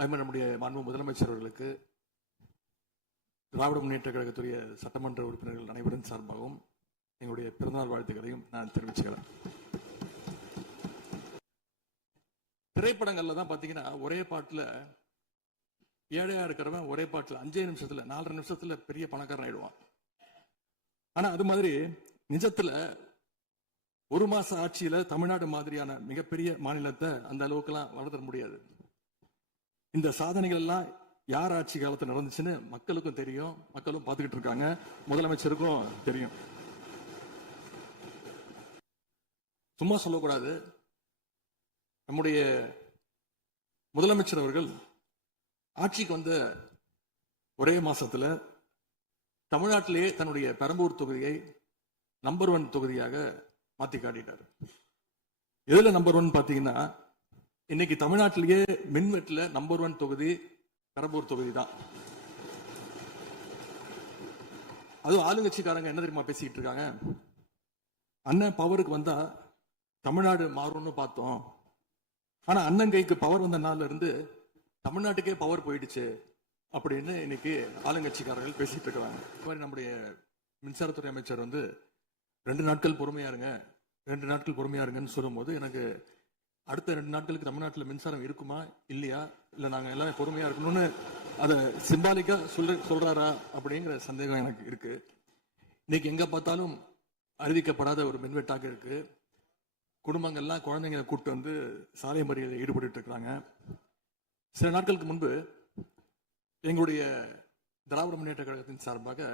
அதுமாதிரி நம்முடைய மாண்பு முதலமைச்சர் அவர்களுக்கு திராவிட முன்னேற்ற கழகத்துடைய சட்டமன்ற உறுப்பினர்கள் அனைவரின் சார்பாகவும் எங்களுடைய பிறந்தநாள் வாழ்த்துக்களையும் நான் தெரிவிச்சுக்கிறேன். திரைப்படங்கள்ல தான் பாத்தீங்கன்னா ஒரே பாட்டுல ஏழையா இருக்கிறவன் ஒரே பாட்டுல 5 நிமிஷத்துல 4 நிமிஷத்துல பெரிய பணக்காரன் ஆயிடுவான். ஆனா அது மாதிரி நிஜத்துல ஒரு மாச ஆட்சியில தமிழ்நாடு மாதிரியான மிகப்பெரிய மாநிலத்தை அந்த அளவுக்கு எல்லாம் வளர்த்த முடியாது. இந்த சாதனைகள் எல்லாம் யார் ஆட்சி காலத்தில் நடந்துச்சுன்னு மக்களுக்கும் தெரியும், மக்களும் பார்த்துக்கிட்டு இருக்காங்க, முதலமைச்சருக்கும் தெரியும். சும்மா சொல்லக்கூடாது. நம்முடைய முதலமைச்சர் அவர்கள் ஆட்சிக்கு வந்த ஒரே மாசத்துல தமிழ்நாட்டிலேயே தன்னுடைய பெரம்பூர் தொகுதியை நம்பர் 1 தொகுதியாக மாத்தி காட்டிட்டார். எதுல நம்பர் 1 பாத்தீங்கன்னா, இன்னைக்கு தமிழ்நாட்டிலேயே மின்வெட்டுல நம்பர் 1 தொகுதி பெரம்பூர் தொகுதி தான். அதுவும் ஆளுங்கட்சிக்காரங்க என்ன தெரியுமா பேசிக்கிட்டு இருக்காங்க, அண்ணன் பவருக்கு வந்தா தமிழ்நாடு மாறும்னு பார்த்தோம், ஆனா அண்ணன் கைக்கு பவர் வந்த நாள்ல இருந்து தமிழ்நாட்டுக்கே பவர் போயிடுச்சு அப்படின்னு இன்னைக்கு ஆளுங்கட்சிக்காரர்கள் பேசிட்டு இருக்காங்க. நம்முடைய மின்சாரத்துறை அமைச்சர் 2 நாட்கள் பொறுமையா இருங்க, 2 நாட்கள் பொறுமையா இருங்கன்னு சொல்லும் போது எனக்கு அடுத்த 2 நாட்களுக்கு தமிழ்நாட்டில் மின்சாரம் இருக்குமா இல்லையா, இல்ல நாங்க எல்லாமே பொறுமையா இருக்கணும்னு அதை சிம்பாலிக்கா சொல்றாரா அப்படிங்கிற சந்தேகம் எனக்கு இருக்கு. இன்னைக்கு எங்க பார்த்தாலும் அறிவிக்கப்படாத ஒரு மின்வெட்டாக இருக்கு. குடும்பங்கள்லாம் குழந்தைங்களை கூப்பிட்டு சாலை மறியலில் ஈடுபட்டு இருக்கிறாங்க. சில நாட்களுக்கு முன்பு எங்களுடைய திராவிட முன்னேற்ற கழகத்தின் சார்பாக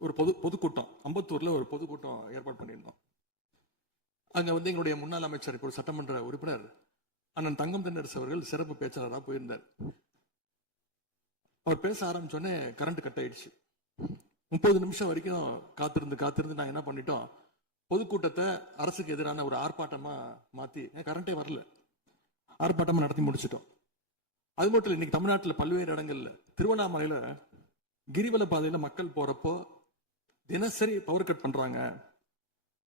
ஒரு பொதுக்கூட்டம் அம்பத்தூர்ல ஒரு பொதுக்கூட்டம் ஏற்பாடு பண்ணியிருந்தோம். அங்க எங்களுடைய முன்னாள் அமைச்சர், இப்போ சட்டமன்ற உறுப்பினர் அண்ணன் தங்கம் தென்னரசு அவர்கள் சிறப்பு பேச்சாளராக போயிருந்தார். அவர் பேச ஆரம்பிச்சோடனே கரண்ட் கட் ஆயிடுச்சு. 30 நிமிஷம் வரைக்கும் காத்திருந்து நாங்க என்ன பண்ணிட்டோம், பொதுக்கூட்டத்தை அரசுக்கு எதிரான ஒரு ஆர்ப்பாட்டமா மாத்தி, கரண்டே வரல, ஆர்ப்பாட்டமா நடத்தி முடிச்சிட்டோம். அது மட்டும் இல்லை, இன்னைக்கு தமிழ்நாட்டில் பல்வேறு இடங்கள்ல, திருவண்ணாமலையில கிரிவல பாதையில மக்கள் போறப்போ தினசரி பவர் கட் பண்றாங்க.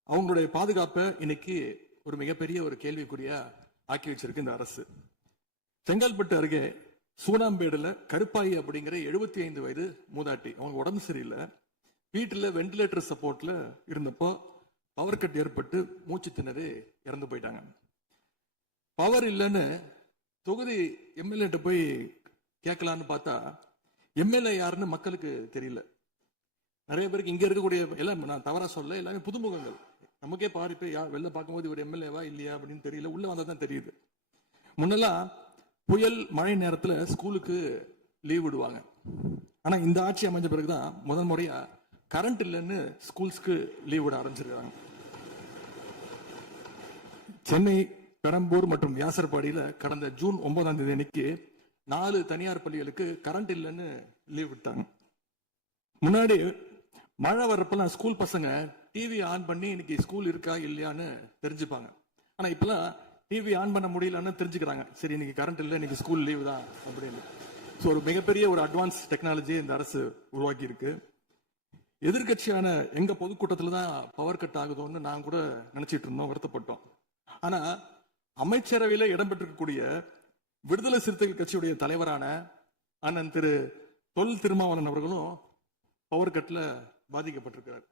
அவங்களுடைய பாதுகாப்பை இன்னைக்கு ஒரு மிகப்பெரிய ஒரு கேள்விக்குறியா ஆக்கி வச்சிருக்கு இந்த அரசு. செங்கல்பட்டு அருகே சூனாம்பேடுல கருப்பாயி அப்படிங்கிற 75 வயது மூதாட்டி, அவங்க உடம்பு சரியில்லை, வீட்டுல வெண்டிலேட்டர் சப்போர்ட்ல இருந்தப்போ பவர் கட் ஏற்பட்டு மூச்சு திணறி இறந்து போயிட்டாங்க. பவர் இல்லைன்னு தொகுதி எம்எல்ஏ போய் கேட்கலான்னு பார்த்தா எம்எல்ஏ யாருன்னு மக்களுக்கு தெரியல. நிறைய பேருக்கு இங்க இருக்கக்கூடிய எல்லாம், நான் தவறா சொல்ல, எல்லாமே புதுமுகங்கள். நமக்கே பாரு வெளில பார்க்கும்போது ஒரு எம்எல்ஏவா இல்லையா அப்படின்னு தெரியல, உள்ள வந்தாதான் தெரியுது. முன்னெல்லாம் புயல் மழை நேரத்துல ஸ்கூலுக்கு லீவ் விடுவாங்க. ஆனா இந்த ஆட்சி அமைஞ்ச பிறகுதான் முதல் முறையா கரண்ட் இல்லைன்னு ஸ்கூல்ஸ்க்கு லீவ் விட ஆரம்பிச்சிருக்காங்க. சென்னை, பெரம்பூர் மற்றும் வியாசர்பாடியில கடந்த ஜூன் 9ஆம் தேதி அன்னைக்கு 4 தனியார் பள்ளிகளுக்கு கரண்ட் இல்லைன்னு லீவ் விட்டாங்க. முன்னாடி மழை வர்றப்பெல்லாம் ஸ்கூல் பசங்க டிவி ஆன் பண்ணி இன்னைக்கு ஸ்கூல் இருக்கா இல்லையான்னு தெரிஞ்சுப்பாங்க. ஆனா இப்பெல்லாம் டிவி ஆன் பண்ண முடியலன்னு தெரிஞ்சுக்கிறாங்க, சரி இன்னைக்கு கரண்ட் இல்லை, இன்னைக்கு ஸ்கூல் லீவ் தான் அப்படின்னு. ஸோ ஒரு மிகப்பெரிய ஒரு அட்வான்ஸ் டெக்னாலஜி இந்த அரசு உருவாக்கி இருக்கு. எதிர்கட்சியான எங்க பொதுக்கூட்டத்துல தான் பவர் கட் ஆகுதோன்னு நான் கூட நினைச்சிட்டு இருந்தோம், வருத்தப்பட்டோம். ஆனா அமைச்சரவையில இடம்பெற்றிருக்கக்கூடிய விடுதலை சிறுத்தைகள் கட்சியுடைய தலைவரான அண்ணன் திரு தொல் திருமாவளவன் அவர்களும் பவர் கட்ல பாதிக்கப்பட்டிருக்கிறார்.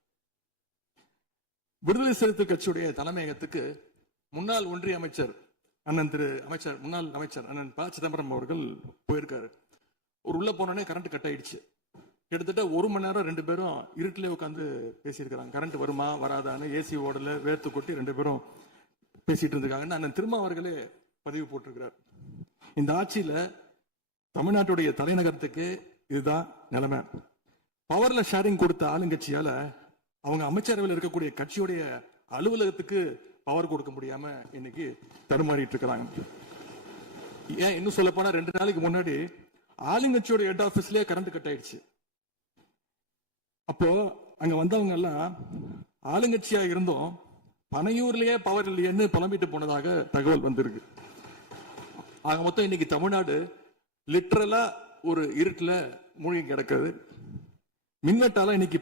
விடுதலை சிறுத்தைகள் கட்சியுடைய தலைமையகத்துக்கு முன்னாள் ஒன்றிய அமைச்சர் முன்னாள் அமைச்சர் அண்ணன் ப சிதம்பரம் அவர்கள் போயிருக்காரு. ஒரு உள்ள போனோடனே கரண்ட் கட் ஆயிடுச்சு. கிட்டத்தட்ட 1 மணி நேரம் 2 பேரும் இருட்டிலே உட்காந்து பேசியிருக்கிறாங்க. கரண்ட் வருமா வராதான்னு, ஏசி ஓடல, வேர்த்து கொட்டி 2 பேரும் பேசிட்டு இருந்திருக்காங்கன்னு அண்ணன் திருமா அவர்களே பதிவு போட்டிருக்கிறார். இந்த ஆட்சியில தமிழ்நாட்டுடைய தலைநகரத்துக்கு இதுதான் நிலைமை. பவர்ல ஷேரிங் கொடுத்த ஆளுங்கட்சியால அவங்க அமைச்சரவையில் இருக்கக்கூடிய கட்சியுடைய அலுவலகத்துக்கு பவர் கொடுக்க முடியாம இன்னைக்கு தடுமாறிட்டு இருக்கிறாங்க. ஏன் இன்னும் சொல்ல போனா 2 நாளைக்கு முன்னாடி ஆளுங்கட்சியோட ஹெட் ஆபீஸ்லயே கரண்ட் கட் ஆயிடுச்சு. அப்போ அங்க வந்தவங்க எல்லாம் ஆளுங்கட்சியா இருந்தோம், பனையூர்லயே பவர் இல்லையேன்னு புலம்பிட்டு போனதாக தகவல் வந்திருக்கு. ஆக மொத்தம் இன்னைக்கு தமிழ்நாடு லிட்டரலா ஒரு இருட்டுல மூழ்கி கிடக்குது. மின்வெட்டால இன்னைக்கு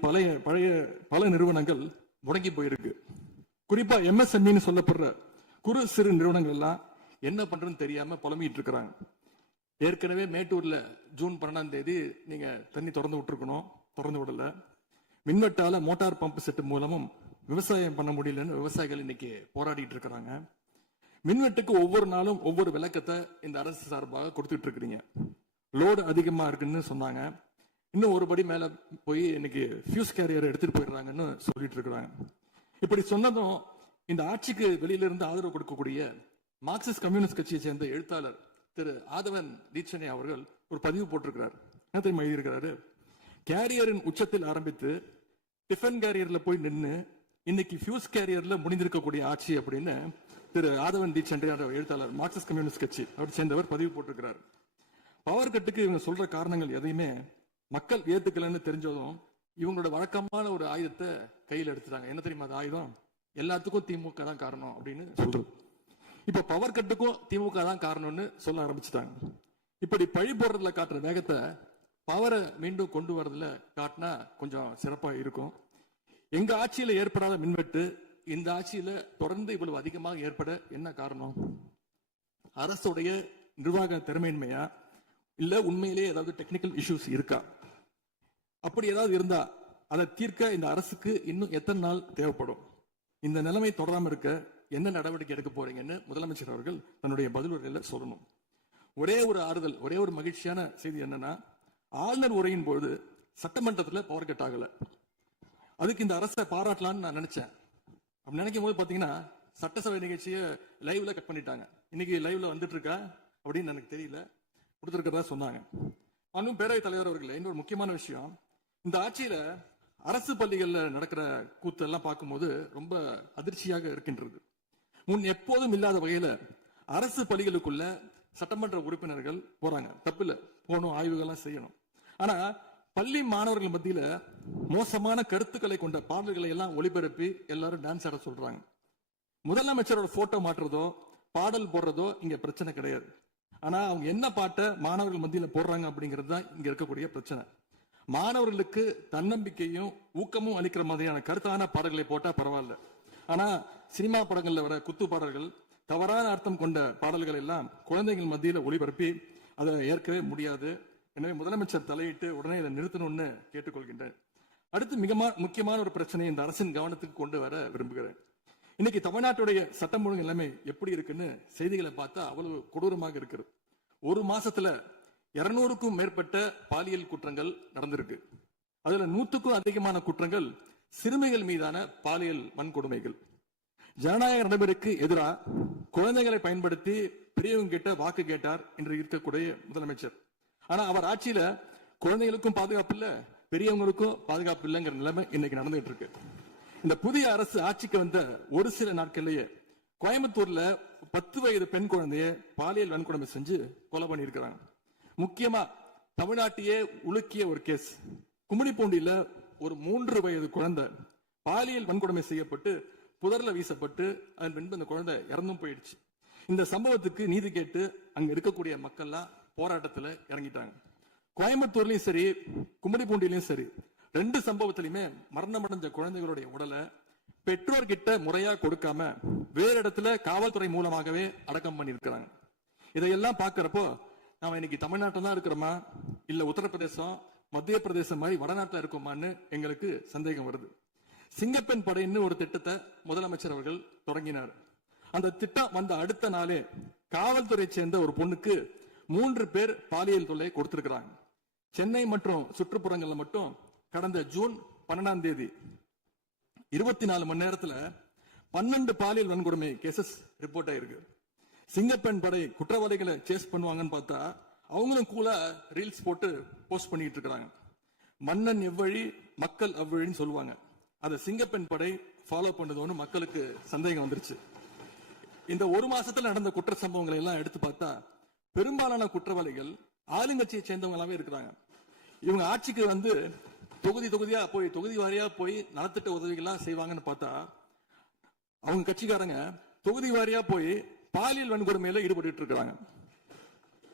பல நிறுவனங்கள் முடங்கி போயிருக்கு. குறிப்பா எம்எஸ்எம்இன்னு சொல்லப்படுற குறு சிறு நிறுவனங்கள் எல்லாம் என்ன பண்றதுன்னு தெரியாம புலம்பிட்டு இருக்கிறாங்க. ஏற்கனவே மேட்டூர்ல ஜூன் 12ஆம் தேதி நீங்க தண்ணி திறந்து விட்டுருக்கணும், திறந்து விடல. மின்வெட்டால மோட்டார் பம்ப் செட் மூலமும் விவசாயம் பண்ண முடியலன்னு விவசாயிகள் இன்னைக்கு போராடிட்டு இருக்கிறாங்க. மின்வெட்டுக்கு ஒவ்வொரு நாளும் ஒவ்வொரு விளக்கத்தை இந்த அரசு சார்பாக கொடுத்துட்டு இருக்கிறீங்க. லோடு அதிகமா இருக்குன்னு சொன்னாங்க. இன்னும் ஒருபடி மேல போய் இன்னைக்கு ஃபியூஸ் கேரியர் எடுத்துட்டு போயிடுறாங்கன்னு சொல்லிட்டு இருக்கிறாங்க. இப்படி சொன்னதும் இந்த ஆட்சிக்கு வெளியில இருந்து ஆதரவு கொடுக்கக்கூடிய மார்க்சிஸ்ட் கம்யூனிஸ்ட் கட்சியை சேர்ந்த எழுத்தாளர் திரு ஆதவன் தீட்சணை அவர்கள் ஒரு பதிவு போட்டிருக்கிறார். என்ன தெரியுமா எழுதியிருக்கிறாரு? கேரியரின் உச்சத்தில் ஆரம்பித்து டிஃபன் கேரியர்ல போய் நின்று இன்னைக்கு ஃபியூஸ் கேரியர்ல முடிந்திருக்கக்கூடிய ஆட்சி அப்படின்னு திரு ஆதவன் தீட்சணை எழுத்தாளர் மார்க்சிஸ்ட் கம்யூனிஸ்ட் கட்சி அவர் சேர்ந்தவர் பதிவு போட்டிருக்கிறார். பவர் கட்டுக்கு இவங்க சொல்ற காரணங்கள் எதையுமே மக்கள் ஏத்துக்கலன்னு தெரிஞ்சதும் இவங்களோட வழக்கமான ஒரு ஆயுதத்தை கையில் எடுத்துட்டாங்க. என்ன தெரியுமா அது ஆயுதம்? எல்லாத்துக்கும் திமுக தான் காரணம் அப்படின்னு சொல்றது. இப்ப பவர் கட்டுக்கும் திமுக தான் காரணம்னு சொல்ல ஆரம்பிச்சுட்டாங்க. இப்படி பழி போடுறதுல காட்டுற வேகத்தை பவரை மீண்டும் கொண்டு வரதுல காட்டினா கொஞ்சம் சிறப்பா இருக்கும். எங்க ஆட்சியில ஏற்படாத மின்வெட்டு இந்த ஆட்சியில தொடர்ந்து இவ்வளவு அதிகமாக ஏற்பட என்ன காரணம்? அரசுடைய நிர்வாக திறமையின்மையா, இல்ல உண்மையிலேயே ஏதாவது டெக்னிக்கல் இஷ்யூஸ் இருக்கா? அப்படி ஏதாவது இருந்தா அதை தீர்க்க இந்த அரசுக்கு இன்னும் எத்தனை நாள் தேவைப்படும்? இந்த நிலைமை தொடராம இருக்க என்ன நடவடிக்கை எடுக்க போறீங்கன்னு முதலமைச்சர் அவர்கள் தன்னுடைய பதிலுரையில சொல்லணும். ஒரே ஒரு ஆறுதல், ஒரே ஒரு மகிழ்ச்சியான செய்தி என்னன்னா, ஆளுநர் உரையின் பொழுது சட்டமன்றத்துல பவர் கட் ஆகல. அதுக்கு இந்த அரசை பாராட்டலாம்னு நான் நினைச்சேன். அப்படி நினைக்கும் போது பாத்தீங்கன்னா சட்டசபை நிகழ்ச்சியை லைவ்ல கட் பண்ணிட்டாங்க. இன்னைக்கு லைவ்ல வந்துட்டு இருக்கா அப்படின்னு எனக்கு தெரியல, கொடுத்திருக்கிறதா சொன்னாங்க. இன்னும் பேரவைத் தலைவர் அவர்களே, இன்னொரு முக்கியமான விஷயம், இந்த ஆட்சியில அரசு பள்ளிகள்ல நடக்கிற கூத்து எல்லாம் பார்க்கும்போது ரொம்ப அதிர்ச்சியாக இருக்கின்றது. முன் எப்போதும் இல்லாத வகையில அரசு பள்ளிகளுக்குள்ள சட்டமன்ற உறுப்பினர்கள் போறாங்க. தப்பில்ல, போகணும், ஆய்வுகள்லாம் செய்யணும். ஆனா பள்ளி மாணவர்கள் மத்தியில மோசமான கருத்துக்களை கொண்ட பாடல்களை எல்லாம் ஒளிபரப்பி எல்லாரும் டான்ஸ் ஆட சொல்றாங்க. முதலமைச்சரோட போட்டோ மாற்றுறதோ பாடல் போடுறதோ இங்க பிரச்சனை கிடையாது. ஆனா அவங்க என்ன பாட்டை மாணவர்கள் மத்தியில போடுறாங்க அப்படிங்கிறது தான் இங்க இருக்கக்கூடிய பிரச்சனை. மாணவர்களுக்கு தன்னம்பிக்கையும் ஊக்கமும் அளிக்கிற மாதிரியான கருத்தான பாடல்களை போட்டா பரவாயில்ல. ஆனா சினிமா படங்கள்ல வர குத்து பாடல்கள், தவறான அர்த்தம் கொண்ட பாடல்கள் எல்லாம் குழந்தைகள் மத்தியில ஒளிபரப்பி அதை ஏற்கவே முடியாது. எனவே முதலமைச்சர் தலையிட்டு உடனே இதை நிறுத்தணும்னு கேட்டுக்கொள்கின்றேன். அடுத்து மிக முக்கியமான ஒரு பிரச்சனையை இந்த அரசின் கவனத்துக்கு கொண்டு வர விரும்புகிறேன். இன்னைக்கு தமிழ்நாட்டுடைய சட்டம் ஒழுங்கு நிலைமை எப்படி இருக்குன்னு செய்திகளை பார்த்தா அவ்வளவு கொடூரமாக இருக்கிறது. ஒரு மாசத்துல 200க்கும் மேற்பட்ட பாலியல் குற்றங்கள் நடந்திருக்கு. அதுல 100க்கும் அதிகமான குற்றங்கள் சிறுமிகள் மீதான பாலியல் வன்கொடுமைகள். ஜனநாயக நடைமுறைக்கு எதிராக குழந்தைகளை பயன்படுத்தி பெரியவங்க கிட்ட வாக்கு கேட்டார் என்று இருக்கக்கூடிய முதலமைச்சர். ஆனா அவர் ஆட்சியில குழந்தைகளுக்கும் பாதுகாப்பு இல்ல, பெரியவங்களுக்கும் பாதுகாப்பு இல்லைங்கிற நிலைமை இன்னைக்கு நடந்துட்டு இருக்கு. இந்த புதிய அரசு ஆட்சிக்கு வந்த ஒரு சில நாட்கள்லயே கோயம்புத்தூர்ல 10 வயது பெண் குழந்தைய பாலியல் வன்கொடுமை செஞ்சு கொலை பண்ணியிருக்கிறாங்க. முக்கியமா தமிழ்நாட்டையே உலுக்கிய ஒரு கேஸ், கும்மிடிப்பூண்டியில ஒரு 3 வயது குழந்தை பாலியல் வன்கொடுமை செய்யப்பட்டு புதர்ல வீசப்பட்டு அதன் பின்பு அந்த குழந்தை இறந்தும் போயிடுச்சு. இந்த சம்பவத்துக்கு நீதி கேட்டு அங்க இருக்கக்கூடிய மக்கள்லாம் போராட்டத்துல இறங்கிட்டாங்க. கோயம்புத்தூர்லயும் சரி, கும்மிடிப்பூண்டியிலும் சரி, 2 சம்பவத்திலுமே மரணமடைஞ்ச குழந்தைகளுடைய உடலை பெற்றோர்கிட்ட முறையா கொடுக்காம வேற இடத்துல காவல்துறை மூலமாகவே அடக்கம் பண்ணிருக்கிறாங்க. இதையெல்லாம் பாக்குறப்போ நாம இன்னைக்கு தமிழ்நாட்டில் தான் இருக்கிறோமா, இல்ல உத்தரப்பிரதேசம், மத்திய பிரதேசம் மாதிரி வடநாட்டில் இருக்கோமான்னு எங்களுக்கு சந்தேகம் வருது. சிங்கப்பெண் படைன்னு ஒரு திட்டத்தை முதலமைச்சர் அவர்கள் தொடங்கினார். அந்த திட்டம் வந்த அடுத்த நாளே காவல்துறை சேர்ந்த ஒரு பொண்ணுக்கு 3 பேர் பாலியல் தொல்லை கொடுத்திருக்கிறாங்க. சென்னை மற்றும் சுற்றுப்புறங்கள்ல மட்டும் கடந்த ஜூன் 12ஆம் தேதி 24 மணி நேரத்துல 12 பாலியல் வன்கொடுமை கேசஸ் ரிப்போர்ட் ஆயிருக்கு. சிங்கப்பெண் படை குற்றவாளிகளை சேஸ் பண்ணுவாங்கன்னு பார்த்தா அவங்களும் கூட ரீல்ஸ் போட்டு போஸ்ட் பண்ணிட்டு இருக்காங்க. மன்னன் எவ்வழி மக்கள் அவ்வழின்னு சொல்லுவாங்க. அதை சிங்கப்பெண் படை ஃபாலோ பண்ணுதோன்னு மக்களுக்கு சந்தேகம் வந்துருச்சு. இந்த ஒரு மாசத்துல நடந்த குற்ற சம்பவங்களை எல்லாம் எடுத்து பார்த்தா பெரும்பாலான குற்றவாளிகள் ஆளுங்கட்சியை சேர்ந்தவங்களாவே இருக்கிறாங்க. இவங்க ஆட்சிக்கு வந்து தொகுதியா போய் தொகுதி வாரியா போய் நலத்திட்ட உதவிகள்லாம் செய்வாங்கன்னு பார்த்தா அவங்க கட்சிக்காரங்க தொகுதி வாரியா போய் பாலியல் வன்கொடுமையில ஈடுபட்டு இருக்காங்க.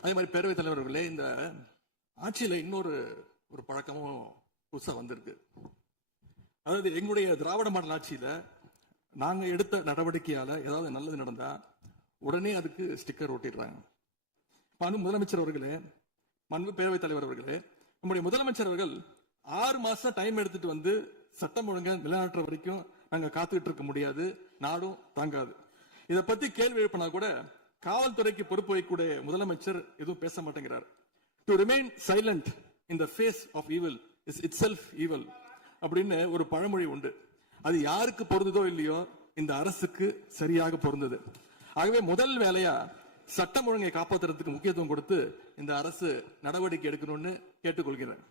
அதே மாதிரி பேரவைத் தலைவர்களே, இந்த ஆட்சியில இன்னொரு பழக்கமும் புதுசா வந்திருக்கு. அதாவது எங்களுடைய திராவிட மாடல் ஆட்சியில நாங்க எடுத்த நடவடிக்கையால ஏதாவது நல்லது நடந்தா உடனே அதுக்கு ஸ்டிக்கர் ஒட்டிடுறாங்க. முதலமைச்சர் அவர்களே, மாண்பு பேரவைத் தலைவர் அவர்களே, நம்முடைய முதலமைச்சர் அவர்கள் 6 மாசம் டைம் எடுத்துட்டு வந்து சட்டம் ஒழுங்கை நிலைநாட்டுற வரைக்கும் நாங்க காத்துக்கிட்டு இருக்க முடியாது, நாடும் தாங்காது. இத பத்தி கேள்வி எழுப்பினா கூட காவல்துறைக்கு பொறுப்பு வைக்கக்கூடிய முதலமைச்சர் எதுவும் பேச மாட்டேங்கிறார். To remain silent in the face of evil is itself evil அப்படின்னு ஒரு பழமொழி உண்டு. அது யாருக்கு பொருந்ததோ இல்லையோ இந்த அரசுக்கு சரியாக பொருந்தது. ஆகவே முதல் வேலையா சட்டம் ஒழுங்கை காப்பாற்றுறதுக்கு முக்கியத்துவம் கொடுத்து இந்த அரசு நடவடிக்கை எடுக்கணும்னு கேட்டுக்கொள்கிறேன்.